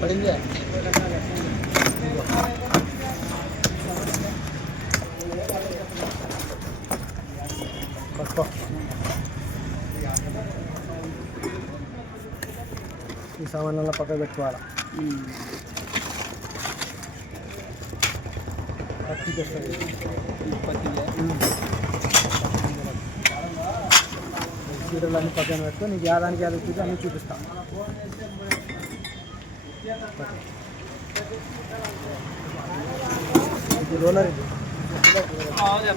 పడింది పట్టుకో. ఈ సామాన్లలో పక్కన పెట్టుకోవాలి. పత్తికి వస్తుంది. చీరలు అన్నీ పక్కన పెట్టుకో. నీకు యాదానికి యాదకి చూసి అన్నీ చూపిస్తాను. ఇది రోలర్. ఇది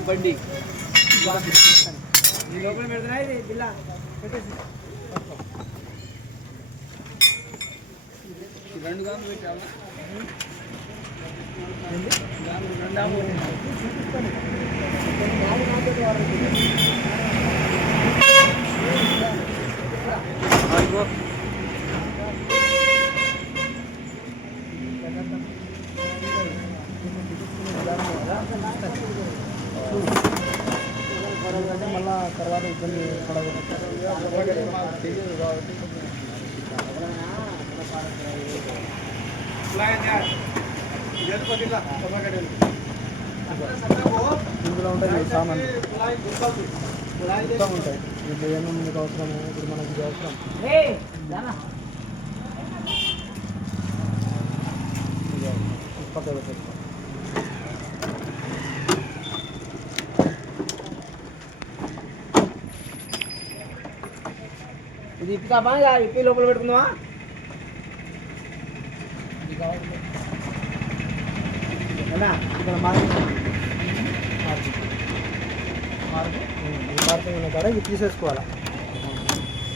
బండి లోపల పెడుతున్నా. ఇది బిల్లా పెట్టేసి రెండు గాము పెట్టాలా? మళ్ళా తర్వాత ఇబ్బంది పడదు. ఇందులో ఉంటుంది సామాన్ మొత్తం ఉంటాయి. ఇప్పుడు ఏమేమి మీకు అవసరము, ఇప్పుడు మనకి ఇది అవసరం. పక్క పెట్టేస్తాం. ఇది ఇప్పుతామా? ఇప్పి లోపల పెట్టుకుందామా? ఇక్కడ మార్కింగ్ ఉన్న కాడ ఇవి తీసేసుకోవాలా.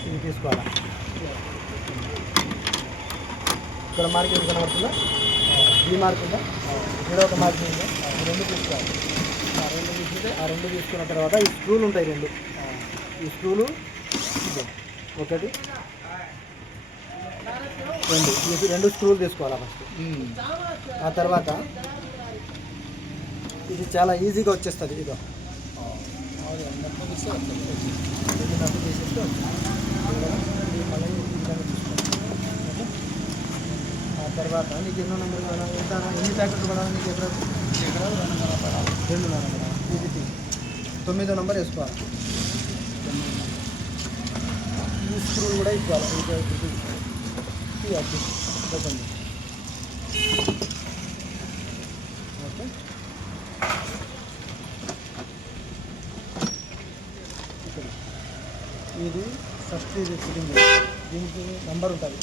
ఇవి తీసుకోవాలా. ఇక్కడ మార్కింగ్ కనబడుతుందా? ఈ మార్క్ ఉందా? ఇక్కడ ఒక మార్కింగ్ ఉందా? ఈ రెండు తీసుకోవాలి. ఆ రెండు తీసుకున్న తర్వాత ఈ స్క్రూలు ఉంటాయి రెండు. ఈ స్క్రూలు ఒకటి రెండు స్క్రూలు తీసుకోవాలా ఫస్ట్. ఆ తర్వాత ఇది చాలా ఈజీగా వచ్చేస్తుంది. ఇదో నప్పు తీసేస్తే ఆ తర్వాత నీకు ఎన్నో నెంబర్ ఎంత ఎన్ని ప్యాకెట్లు పడాలి నీకు? ఎక్కడ 2.5 ఇది 9వ నెంబర్ వేసుకోవాలి. ఈ స్క్రూలు కూడా ఇవ్వాలి. చెప్పండి. ఓకే. ఇది ఫస్ట్ ఇది ఫిట్టింగ్. దీనికి నెంబర్ ఉంటుంది.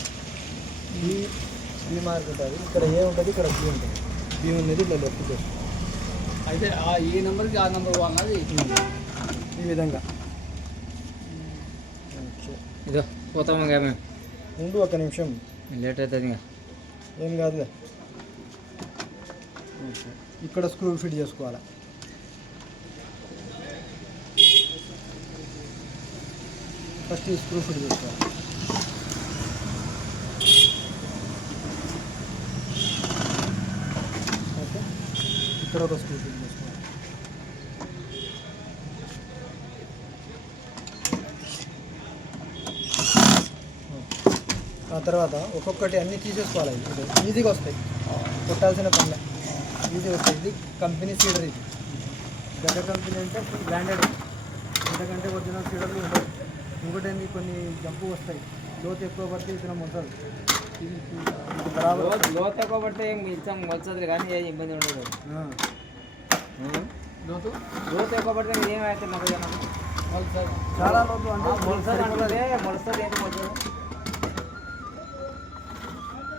బి మార్క్ ఉంటుంది. ఇక్కడ ఏ ఉంటుంది, ఇక్కడ బి ఉంటుంది. బి అనేది ఇట్లా లెఫ్ట్ చేస్తుంది. అయితే ఈ నెంబర్కి ఆ నెంబర్ అన్నది ఈ విధంగా. ఇదో పోతాము మేము. ముందు ఒక నిమిషం లేట్ అవుతుంది. ఏం కాదులే. ఇక్కడ స్క్రూ ఫిట్ చేసుకోవాలి. ఫస్ట్ ఈ స్క్రూ ఫిట్ చేసుకోవాలి. ఓకే. ఇక్కడ ఒక స్క్రూ ఫిట్ చేసుకోవాలి. ఆ తర్వాత ఒక్కొక్కటి అన్నీ తీసేసుకోవాలి. ఇది ఈజీగా వస్తాయి. కొట్టాల్సిన పనులే ఈజీ వస్తాయి. ఇది కంపెనీ సీడర్. ఇది గడ్డ కంపెనీ అంటే బ్రాండెడ్. ఇంతకంటే ఒరిజినల్ సీడర్లు ఉంటాయి. ఇంకోటి ఏంటి, కొన్ని జంపు వస్తాయి. లోతు ఎక్కువ పడితే ఇతను మొత్తం లోతు ఎక్కువ పడితే ఏం ఇచ్చాం వచ్చదు కానీ ఏ ఇబ్బంది ఉండదు. లోతు ఎక్కువ పడితే ఏమైతే మొదలు చాలా లోతు అంటే మొలుస్తుంది ఏంటి మొదలు.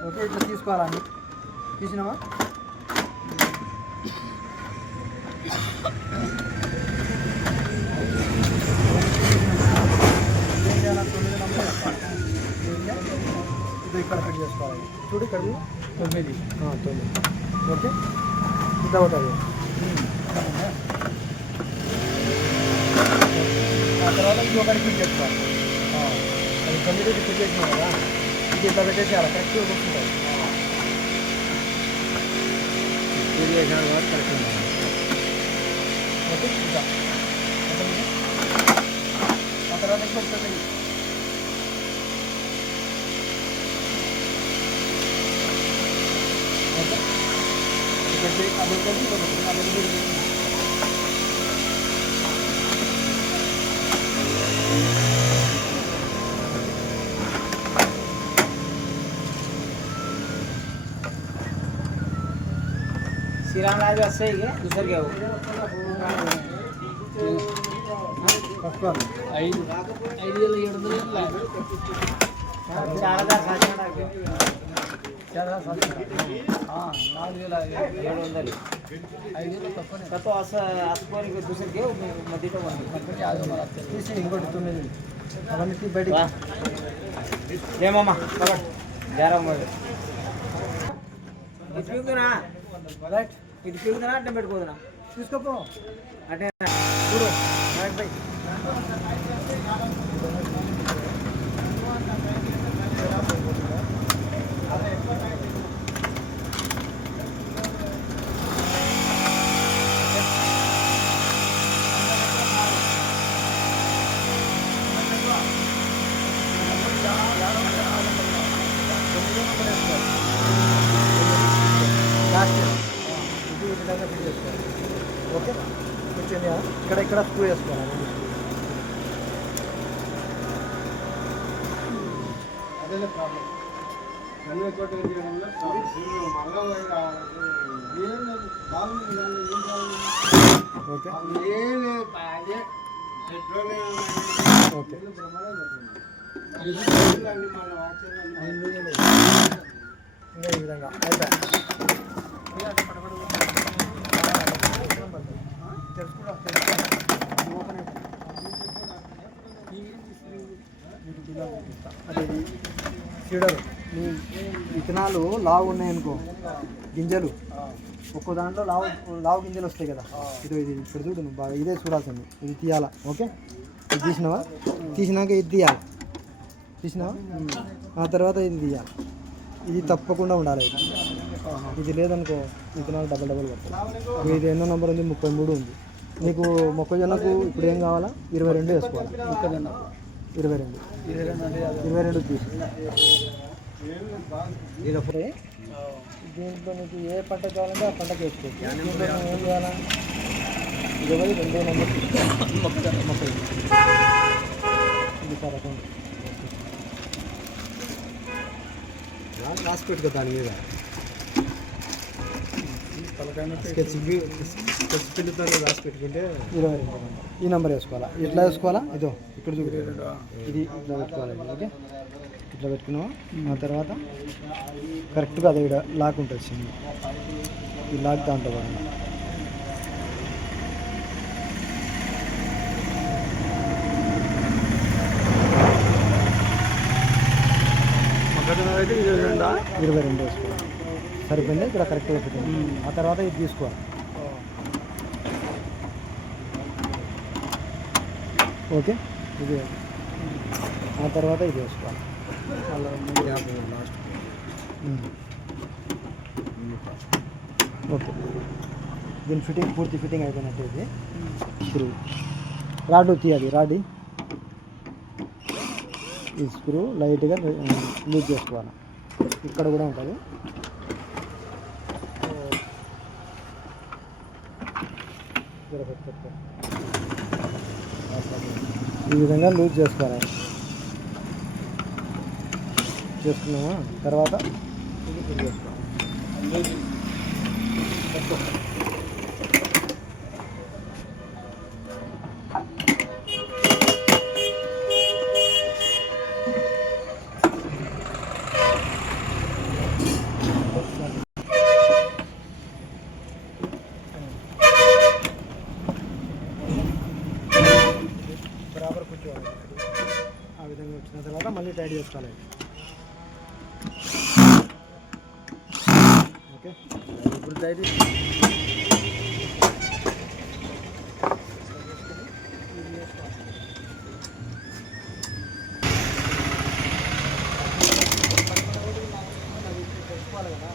ఓకే. ఇట్లా తీసుకోవాలని తీసినామా? ఏం చేయాలి? 9 నెంబర్ ఇది ఇక్కడ ఫిట్ చేసుకోవాలి. చూడు ఇక్కడ 9. ఓకే. ఇది అవుతుంది. ఆ తర్వాత ఇది ఒకటి ఫిట్ చేసుకోవాలి. అది 9 ఫిట్ చేసినాం కదా. ఇది ఇట్లా పెట్టేసేయాలి. కరెక్ట్గా కూర్చుంటుంది. ఇది వేసాడు కాబట్టి కరెక్ట్ ఉండాలి. ఓకే. ఇంకా ఆ తర్వాత ఇంకొకటి ఓకే, ఒకటి అదొకటి ఇదొకటి అదొకటి. श्रीराम राज वैसे ही है दूसर क्या हो పట్టుకోవాలి. 4,700 तो असं दूसर घेऊ मध्ये तो తీసి ఇంకోటి 9 అవన్నీ తీసి బయటికి. जय मामा पकड़ 11 मोबाइल ఇది పీకుతున్నా రైట్, ఇది పీకుతున్నా అంటే పెట్టుకోదునా తీసుకోపో. అంటే చూడు రైట్ బై. లాస్ట్ ఇది ఈ విధంగా ఫిట్ చేసుకోవాలి. ఓకే, కూర్చొని ఇక్కడ ఇక్కడ స్క్రూ వేసుకోవాలి. అదే ప్రాబ్లం. ఓకే ఓకే, ఇంకా ఈ విధంగా అయిపోయి అదే సీడరు. నీ విత్తనాలు లావు ఉన్నాయనుకో, గింజలు ఒక్కో దాంట్లో లావు గింజలు వస్తాయి కదా. ఇది ఇక్కడ చూడు, నువ్వు బాగా ఇదే చూడాల్సింది. ఇది తీయాలా. ఓకే, ఇది తీసినావా, తీసినాక ఇది తీయాలి. తీసినావా, ఆ తర్వాత ఇది తీయాలి. ఇది తప్పకుండా ఉండాలి. ఇది లేదనుకో విత్తనాలు డబల్ పడతాయి. ఇది ఎన్నో నెంబర్ ఉంది, 33 ఉంది. నీకు మొక్కజొన్నకు ఇప్పుడు ఏం కావాలా, 22 వేసుకోవాలి. మొక్కజొన్న 22 తీసి దీంట్లో నీకు ఏ పంట కావాలంటే ఆ పంటకి వేసుకోవచ్చు. దీంట్లో నువ్వు ఏం చేయాలా, 22 నెంబర్ మొక్కలు ఇది సార్ అకౌంట్ రాసి పెట్టుకో. దాని మీద స్కెచ్ పెన్నుతో రాసి పెట్టుకుంటే 22 ఈ నెంబర్ వేసుకోవాలా. ఎట్లా వేసుకోవాలా, ఇదో ఇక్కడ చూడు, ఇది ఇట్లా పెట్టుకోవాలి. ఓకే, ఇట్లా పెట్టుకున్నావా. ఆ తర్వాత కరెక్ట్గా అది ఇక్కడ లాక్ ఉంటుంది చిన్న, ఈ లాక్ దాంట్లో పడాలి. అయితే 22 వేసుకోవాలి. సరిపోయింది, ఇక్కడ కరెక్ట్గా పెట్టుకోండి. ఆ తర్వాత ఇది తీసుకోవాలి. ఓకే, ఇది ఆ తర్వాత ఇది వేసుకోవాలి. ఓకే, దీని ఫిట్టింగ్ పూర్తి ఫిట్టింగ్ అయిపోయినట్టు. ఇది స్క్రూ రాడ్ తీయాలి. రాడ్ ఈ స్క్రూ లైట్గా లూజ్ చేసుకోవాలి. ఇక్కడ కూడా ఉంటుంది. ఈ విధంగా లూజ్ చేసుకోవాలి. చేసుకున్నామా, తర్వాత ఇది ఫిల్ చేసుకోవాలి. బరాబర్ కూర్చోవాలి. ఆ విధంగా వచ్చిన తర్వాత మళ్ళీ టైట్ చేసుకోవాలి. ఓకే, ఇప్పుడు టైట్ తెలుసుకోవాలి కదా.